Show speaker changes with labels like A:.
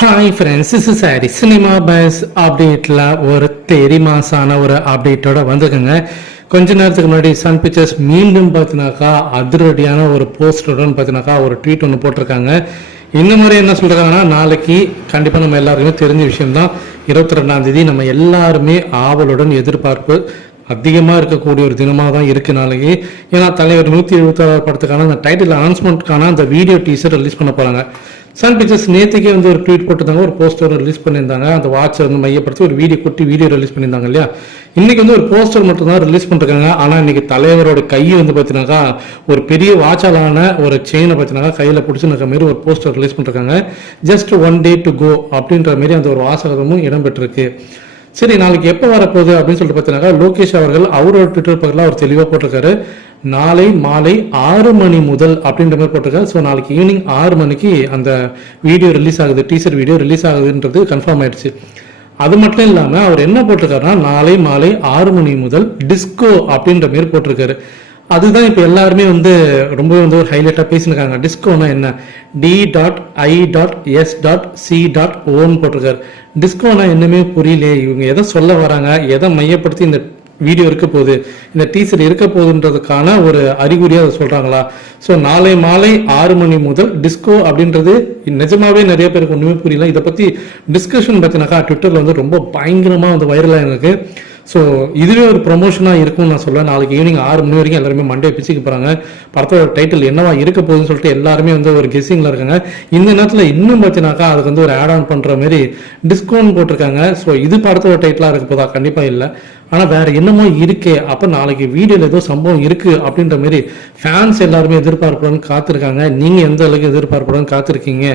A: Hi friends is sorry cinema buzz அப்டேட்டில் ஒரு தெரி மாசான ஒரு அப்டேட்டோட வந்திருக்குங்க. கொஞ்ச நேரத்துக்கு முன்னாடி சன் பிக்சர்ஸ் மீண்டும் பார்த்தினாக்கா அதிரடியான ஒரு போஸ்டருடன் பார்த்தினாக்கா ஒரு ட்வீட் ஒன்று போட்டிருக்காங்க. இந்த முறை என்ன சொல்கிறாங்கன்னா நாளைக்கு கண்டிப்பாக நம்ம எல்லாருக்குமே தெரிஞ்ச விஷயம்தான். இருபத்தி ரெண்டாம் தேதி நம்ம எல்லாருமே ஆவலுடன் எதிர்பார்ப்பு அதிகமாக இருக்கக்கூடிய ஒரு தினமாக தான் இருக்கு நாளைக்கு. ஏன்னா தலைவர் நூற்றி எழுபத்தாறு படத்துக்கான அந்த டைட்டில் அனௌன்ஸ்மெண்ட்டுக்கான அந்த வீடியோ டீசர் ரிலீஸ் பண்ண போகிறாங்க சன் பிக்சர்ஸ் நேற்றுக்கே வந்து ஒரு ட்வீட் போட்டிருந்தாங்க ஒரு போஸ்டர் ரிலீஸ் பண்ணியிருந்தாங்க. அந்த வாட்சை வந்து மையப்படுத்தி ஒரு வீடியோ குட்டி வீடியோ ரிலீஸ் பண்ணியிருந்தாங்க இல்லையா? இன்னைக்கு வந்து ஒரு போஸ்டர் மட்டும் தான் ரிலீஸ் பண்ணிருக்காங்க. ஆனால் இன்னைக்கு தலைவரோட கை வந்து பார்த்தீங்கன்னாக்கா ஒரு பெரிய வாட்சாலான ஒரு செயினை பார்த்தீங்கன்னா கையில் பிடிச்சிருக்க மாதிரி ஒரு போஸ்டர் ரிலீஸ் பண்ணிருக்காங்க. Just one day to go அப்படின்ற மாதிரி அந்த ஒரு வாசகமும் இடம்பெற்றிருக்கு. சரி நாளைக்கு எப்போ வரப்போகுது அப்படின்னு சொல்லிட்டு பார்த்தீங்கன்னா லோகேஷ் அவர்கள் அவரோட ட்விட்டர் பக்கத்தில் அவர் தெளிவாக போட்டிருக்காரு. நாளை மாலை ஆறு மணி முதல் அப்படின்ற மாதிரி போட்டிருக்காரு ஸோ நாளைக்கு ஈவினிங் ஆறு மணிக்கு அந்த வீடியோ ரிலீஸ் ஆகுது டீசர் வீடியோ ரிலீஸ் ஆகுதுன்றது கன்ஃபார்ம் ஆயிடுச்சு. அது மட்டும் இல்லாமல் அவர் என்ன போட்டிருக்காருன்னா நாளை மாலை ஆறு மணி முதல் டிஸ்கோ அப்படின்ற மாதிரி போட்டிருக்காரு. அதுதான் இப்போ எல்லாருமே வந்து ரொம்ப வந்து ஒரு ஹைலைட்டாக பேசியிருக்காங்க. டிஸ்கோனா என்ன? D dot I dot S dot C dot ஓன்னு போட்டிருக்காரு. டிஸ்கோனா என்னமே புரியல இவங்க எதை சொல்ல வராங்க? எதை மையப்படுத்தி இந்த வீடியோ இருக்க போகுது. இந்த டீசர் இருக்க போகுதுன்றதுக்கான ஒரு அறிகுறியாக அதை சொல்கிறாங்களா ஸோ நாளை மாலை ஆறு மணி முதல் டிஸ்கோ அப்படின்றது நிஜமாவே நிறைய பேருக்கு ஒன்றுமே புரியல. இதை பற்றி டிஸ்கஷன் பார்த்தீங்கன்னாக்கா ட்விட்டரில் வந்து ரொம்ப பயங்கரமாக வந்து வைரலாக இருக்குது ஸோ இதுவே ஒரு ப்ரொமோஷனாக இருக்கும்னு நான் சொல்லுவேன் நாளைக்கு ஈவினிங் ஆறு மணி வரைக்கும் எல்லாருமே மண்டே பிச்சுக்கு போகிறாங்க படத்தோட டைட்டில் என்னவா இருக்க போகுதுன்னு சொல்லிட்டு எல்லாருமே வந்து ஒரு கெஸ்ஸிங்கில் இருக்காங்க. இந்த நேரத்தில் இன்னும் பார்த்தினாக்கா அதுக்கு வந்து ஒரு ஆட் ஆன் பண்ணுற மாதிரி டிஸ்கவுண்ட் போட்டிருக்காங்க. ஸோ இது படத்தோட டைட்டிலாக இருக்க போதா? கண்டிப்பாக இல்லை. ஆனால் வேற என்னமோ இருக்கே. அப்போ நாளைக்கு வீடியோவில் ஏதோ சம்பவம் இருக்கு அப்படின்ற மாதிரி ஃபேன்ஸ் எல்லாருமே எதிர்பார்ப்புடன் காத்திருக்காங்க. நீங்கள் எந்த அளவுக்கு எதிர்பார்ப்புடன் காத்திருக்கீங்க?